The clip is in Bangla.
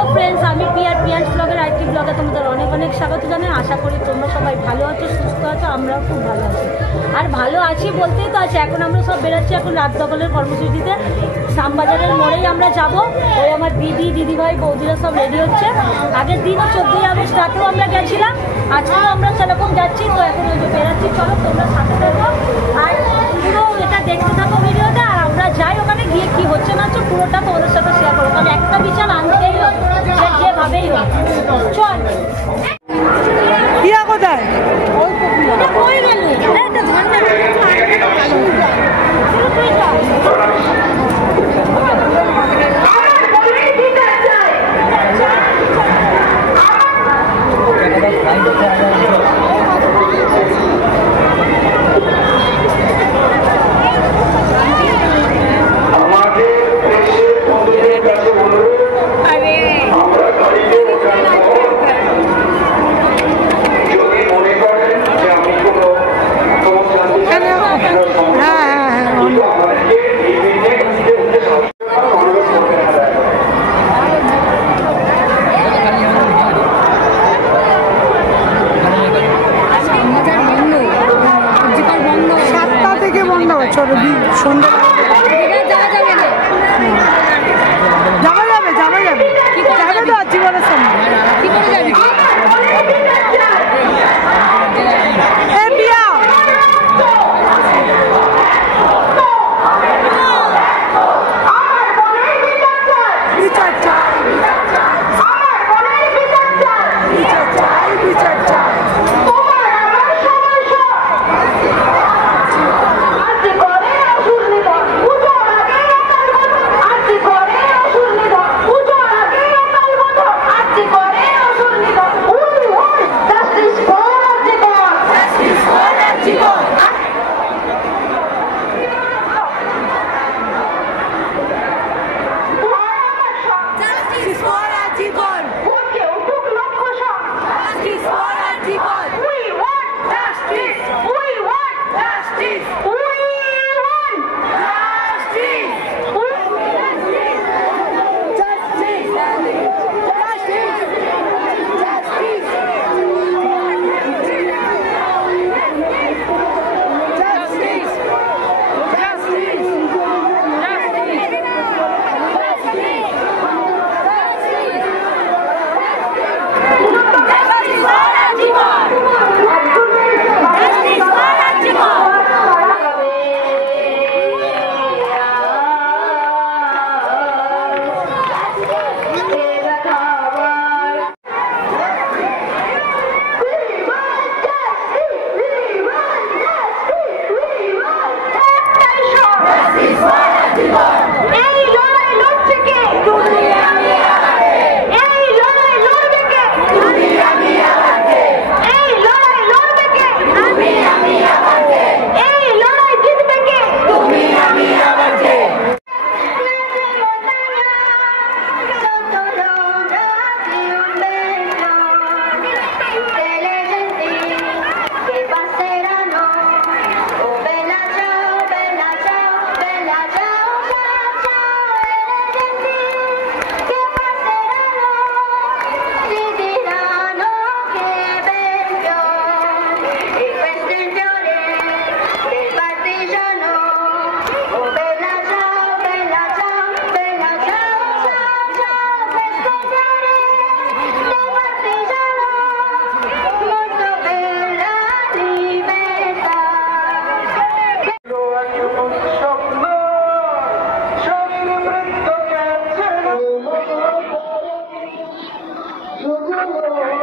হ্যালো ফ্রেন্ডস, আমি পিয়ান্স ব্লগের আইটি ব্লগে তোমাদের অনেক অনেক স্বাগত জানাই। আশা করি তোমরা সবাই ভালো আছো, সুস্থ আছো, আমরাও খুব ভালো আছি। আর ভালো আছি বলতেই তো আছে, এখন আমরা সব বেরোচ্ছি এখন রাত দখলের কর্মসূচিতে। শ্যামবাজারের মোড়েই আমরা যাব। ওই আমার দিদিভাই বৌদিরা সব রেডি হচ্ছে। আগের দিনও 14ই আগস্ট রাতেও আমরা গেছিলাম, আজকেও আমরা সেরকম যাচ্ছি। তো এখন ওই যে বেরোচ্ছি, চলো তোমরা সাথে থাকো আর পুরো এটা দেখতে থাকো ভিডিওটা। আর আমরা যাই ওখানে গিয়ে কি হচ্ছে না হচ্ছে পুরোটা তোমাদের সাথে শেয়ার করবো, কারণ একটা বিচার আনতেই হবে যেভাবেই হোক। চল পিয়া কোথায়? ওই গেল একটা ঝর্ণা সন্ধ্যা যাবে তো জীবনের সামনে Oh,